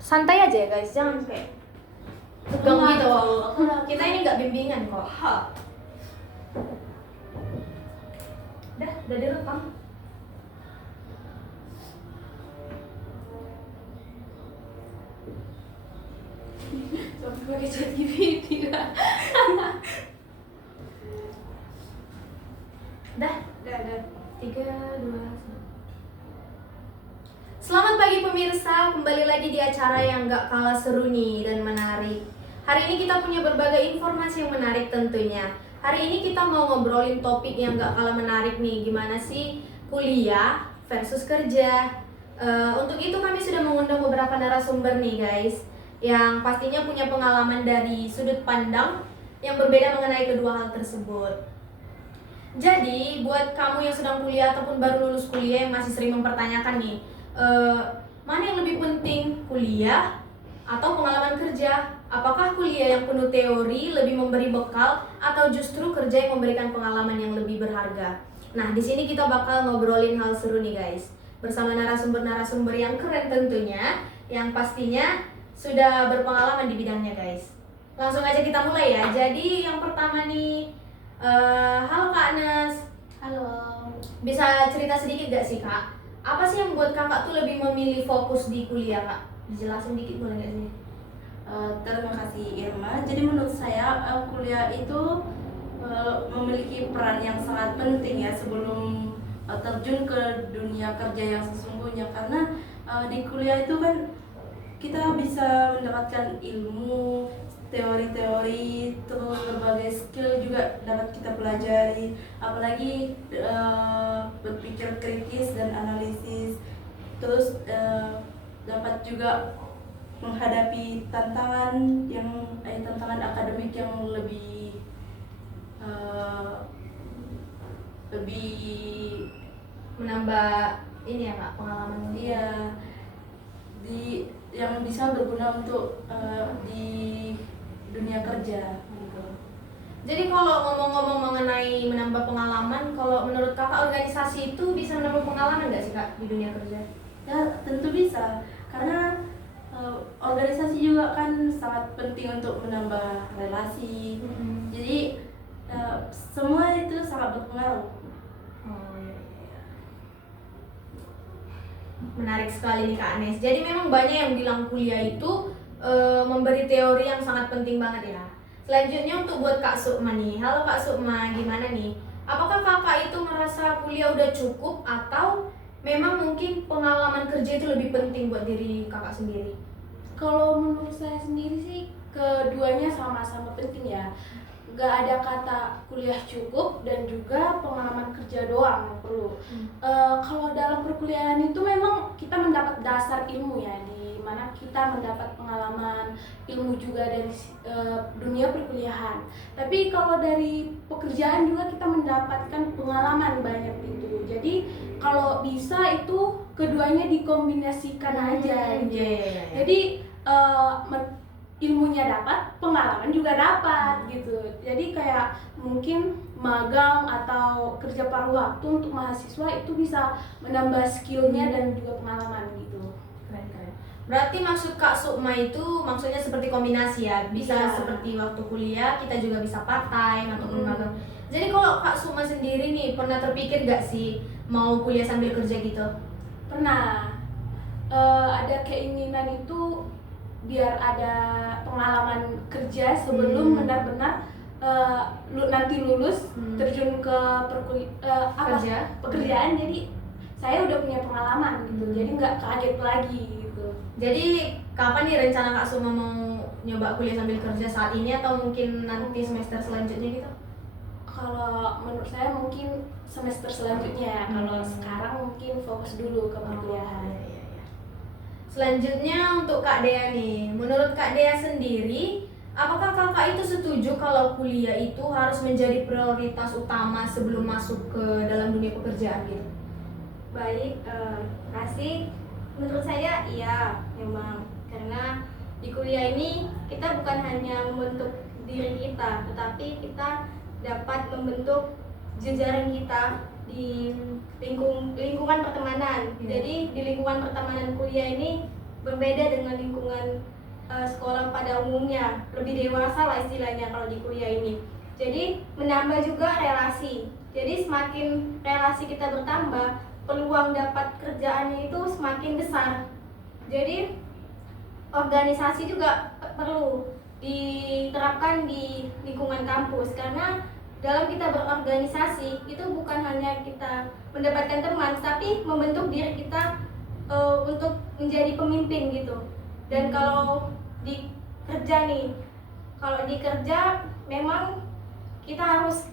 Santai aja ya guys, jangan kayak tegang gitu. Kita ini nggak bimbingan kok. Udah direkam. Sampai pakai chat GPT lah. Udah. 3, 2, 1. Selamat pagi pemirsa, kembali lagi di acara yang gak kalah seru nih dan menarik. Hari ini kita punya berbagai informasi yang menarik tentunya. Hari ini kita mau ngobrolin topik yang gak kalah menarik nih, gimana sih kuliah versus kerja. Untuk itu kami sudah mengundang beberapa narasumber nih guys, yang pastinya punya pengalaman dari sudut pandang yang berbeda mengenai kedua hal tersebut. Jadi buat kamu yang sedang kuliah ataupun baru lulus kuliah yang masih sering mempertanyakan nih, mana yang lebih penting, kuliah atau pengalaman kerja? Apakah kuliah yang penuh teori lebih memberi bekal atau justru kerja yang memberikan pengalaman yang lebih berharga? Nah, di sini kita bakal ngobrolin hal seru nih guys, bersama narasumber-narasumber yang keren tentunya, yang pastinya sudah berpengalaman di bidangnya guys. Langsung aja kita mulai ya. Jadi yang pertama nih, halo Kak Anes. Halo. Bisa cerita sedikit gak sih Kak? Apa sih yang membuat kakak tuh lebih memilih fokus di kuliah Kak? Dijelasin dikit boleh gak sih? Terima kasih Irma. Jadi menurut saya kuliah itu memiliki peran yang sangat penting ya sebelum terjun ke dunia kerja yang sesungguhnya, karena di kuliah itu kan kita bisa mendapatkan ilmu, teori-teori, terus berbagai skill juga dapat kita pelajari, apalagi berpikir kritis dan analisis, terus dapat juga menghadapi tantangan akademik yang lebih menambah ini ya Kak, pengalaman. Iya, yang bisa berguna untuk di dunia kerja gitu. Jadi kalau ngomong-ngomong mengenai menambah pengalaman, kalau menurut kakak organisasi itu bisa menambah pengalaman nggak sih Kak di dunia kerja? Ya tentu bisa, karena organisasi juga kan sangat penting untuk menambah relasi. Jadi semua itu sangat berpengaruh. Oh, iya. Menarik sekali nih Kak Anes. Jadi memang banyak yang bilang kuliah itu memberi teori yang sangat penting banget ya. Selanjutnya untuk buat Kak Sukma nih. Halo Kak Sukma, gimana nih? Apakah kakak itu merasa kuliah udah cukup atau memang mungkin pengalaman kerja itu lebih penting buat diri kakak sendiri? Kalau menurut saya sendiri sih keduanya sama-sama penting ya. Gak ada kata kuliah cukup dan juga pengalaman kerja doang yang perlu. Kalau dalam perkuliahan itu memang kita mendapat dasar ilmu ya, di mana kita mendapat pengalaman ilmu juga dari dunia perkuliahan. Tapi kalau dari pekerjaan juga kita mendapatkan pengalaman banyak itu. Jadi kalau bisa itu keduanya dikombinasikan aja gitu. Jadi ilmunya dapat, pengalaman juga dapat gitu. Jadi kayak mungkin magang atau kerja paruh waktu untuk mahasiswa itu bisa menambah skillnya dan juga pengalaman gitu. Keren. Berarti maksud Kak Sukma itu maksudnya seperti kombinasi ya, bisa seperti waktu kuliah kita juga bisa part time ataupun magang. Jadi kalau Kak Sukma sendiri nih pernah terpikir gak sih mau kuliah sambil kerja gitu? Pernah. Ada keinginan itu biar ada pengalaman kerja sebelum benar-benar nanti lulus terjun ke pekerjaan. Jadi saya udah punya pengalaman gitu, jadi nggak kaget lagi gitu. Jadi kapan nih rencana Kak Sukma mau nyoba kuliah sambil kerja, saat ini atau mungkin nanti semester selanjutnya gitu? Kalau menurut saya mungkin semester selanjutnya. Kalau sekarang mungkin fokus dulu ke perkuliahan. Selanjutnya untuk Kak Dea nih, menurut Kak Dea sendiri, apakah kakak itu setuju kalau kuliah itu harus menjadi prioritas utama sebelum masuk ke dalam dunia pekerjaan gitu? Baik, kasih. Menurut saya iya, memang karena di kuliah ini kita bukan hanya membentuk diri kita, tetapi kita dapat membentuk jejaring kita di lingkungan pertemanan. Jadi di lingkungan pertemanan kuliah ini berbeda dengan lingkungan sekolah pada umumnya, lebih dewasa lah istilahnya kalau di kuliah ini. Jadi menambah juga relasi. Jadi semakin relasi kita bertambah, peluang dapat kerjaannya itu semakin besar. Jadi organisasi juga perlu diterapkan di lingkungan kampus, karena dalam kita berorganisasi itu bukan hanya kita mendapatkan teman, tapi membentuk diri kita untuk menjadi pemimpin gitu. Dan kalau di kerja nih, kalau di kerja memang kita harus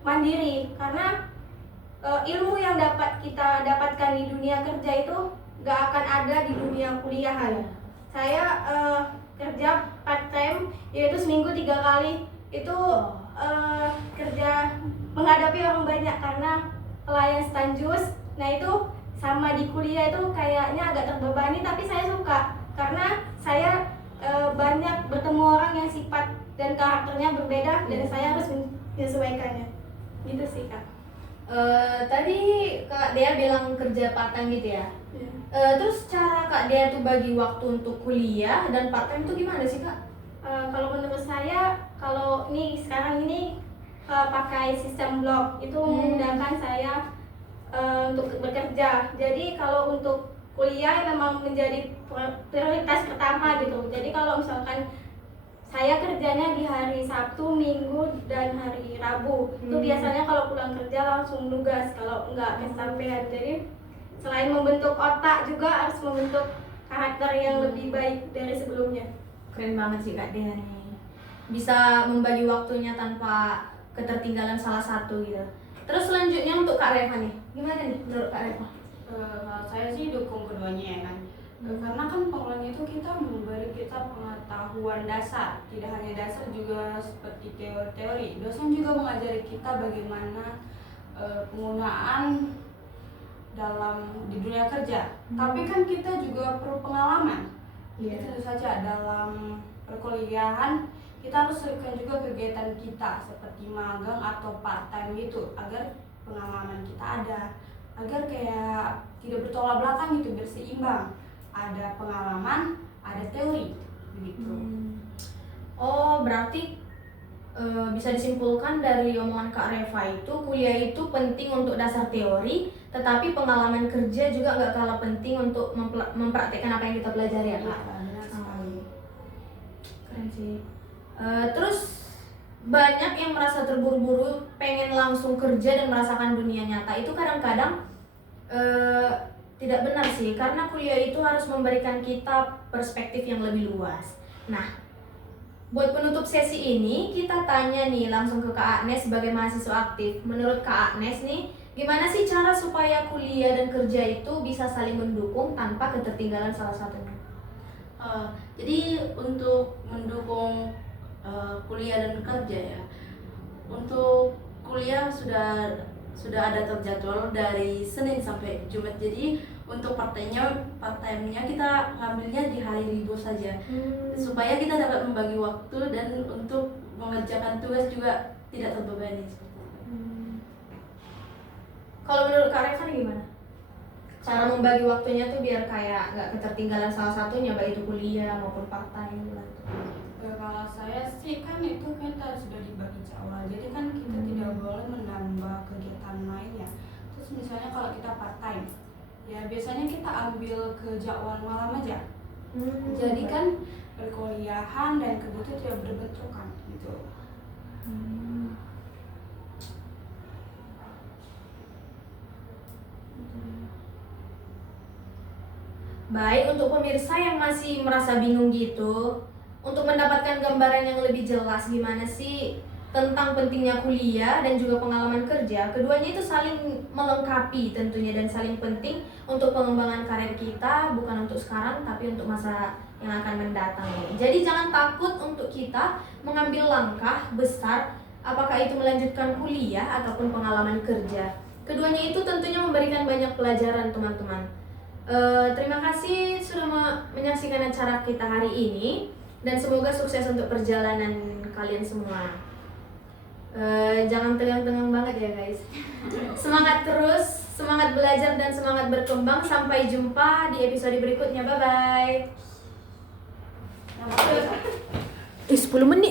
mandiri, karena ilmu yang dapat kita dapatkan di dunia kerja itu gak akan ada di dunia kuliahan. Saya kerja part time, yaitu seminggu 3 kali itu kerja menghadapi orang banyak karena pelayan stanjus. Nah itu sama di kuliah itu kayaknya agak terbebani, tapi saya suka karena saya banyak bertemu orang yang sifat dan karakternya berbeda dan saya harus menyesuaikannya. Gitu sih Kak. Tadi Kak Dea bilang kerja part time gitu ya. Terus cara Kak Dea tuh bagi waktu untuk kuliah dan part time itu gimana sih Kak? Kalau menurut saya, kalau ini sekarang ini pakai sistem blok itu memudahkan saya untuk bekerja. Jadi kalau untuk kuliah memang menjadi prioritas pertama gitu. Jadi kalau misalkan saya kerjanya di hari Sabtu, Minggu, dan hari Rabu. Itu biasanya kalau pulang kerja langsung nugas, kalau enggak kesampean. Jadi selain membentuk otak juga harus membentuk karakter yang lebih baik dari sebelumnya. Keren banget sih Kak Dea nih. Bisa membagi waktunya tanpa ketertinggalan salah satu gitu. Terus selanjutnya untuk Kak Reva nih, gimana nih menurut Kak Reva? Saya sih dukung keduanya ya kan. Karena kan pengelolaan itu kita memberi kita pengetahuan dasar, tidak hanya dasar juga seperti teori-teori. Dosen juga mengajari kita bagaimana penggunaan dalam di dunia kerja. Tapi kan kita juga perlu pengalaman. Itu saja dalam perkuliahan kita harus selipkan juga kegiatan kita seperti magang atau part time gitu agar pengalaman kita ada, agar kayak tidak bertolak belakang gitu, berseimbang. Ada pengalaman, ada teori begitu. Oh, berarti bisa disimpulkan dari omongan Kak Reva itu kuliah itu penting untuk dasar teori, tetapi pengalaman kerja juga nggak kalah penting untuk mempraktekkan apa yang kita pelajari ya Kak. Benar sekali. Keren sih. Terus banyak yang merasa terburu-buru pengen langsung kerja dan merasakan dunia nyata. Itu kadang-kadang tidak benar sih, karena kuliah itu harus memberikan kita perspektif yang lebih luas. Nah, buat penutup sesi ini kita tanya nih langsung ke Kak Agnes sebagai mahasiswa aktif. Menurut Kak Agnes nih, gimana sih cara supaya kuliah dan kerja itu bisa saling mendukung tanpa ketertinggalan salah satunya? Jadi untuk mendukung kuliah dan kerja ya, untuk kuliah sudah ada terjadwal dari Senin sampai Jumat. Jadi untuk part time-nya kita ngambilnya di hari libur saja, supaya kita dapat membagi waktu dan untuk mengerjakan tugas juga tidak terbebani. Kalau menurut Kak Reva gimana? Cara membagi waktunya tuh biar kayak nggak ketertinggalan salah satunya, baik itu kuliah maupun part time gitu. Kalau saya sih kan itu kita sudah dibagi jadwal, jadi kan kita tidak boleh menambah kegiatan lainnya. Terus misalnya kalau kita part time, ya biasanya kita ambil ke jadwal malam aja. Jadi kan perkuliahan dan kerja itu tidak berbenturan gitu. Baik, untuk pemirsa yang masih merasa bingung gitu, untuk mendapatkan gambaran yang lebih jelas gimana sih tentang pentingnya kuliah dan juga pengalaman kerja, keduanya itu saling melengkapi tentunya dan saling penting untuk pengembangan karir kita, bukan untuk sekarang tapi untuk masa yang akan mendatang ini. Jadi jangan takut untuk kita mengambil langkah besar, apakah itu melanjutkan kuliah ataupun pengalaman kerja. Keduanya itu tentunya memberikan banyak pelajaran teman-teman. Terima kasih sudah menyaksikan acara kita hari ini dan semoga sukses untuk perjalanan kalian semua. Jangan tegang-tegang banget ya guys. Semangat terus. Semangat belajar dan semangat berkembang. Sampai jumpa di episode berikutnya. Bye bye. 10 menit.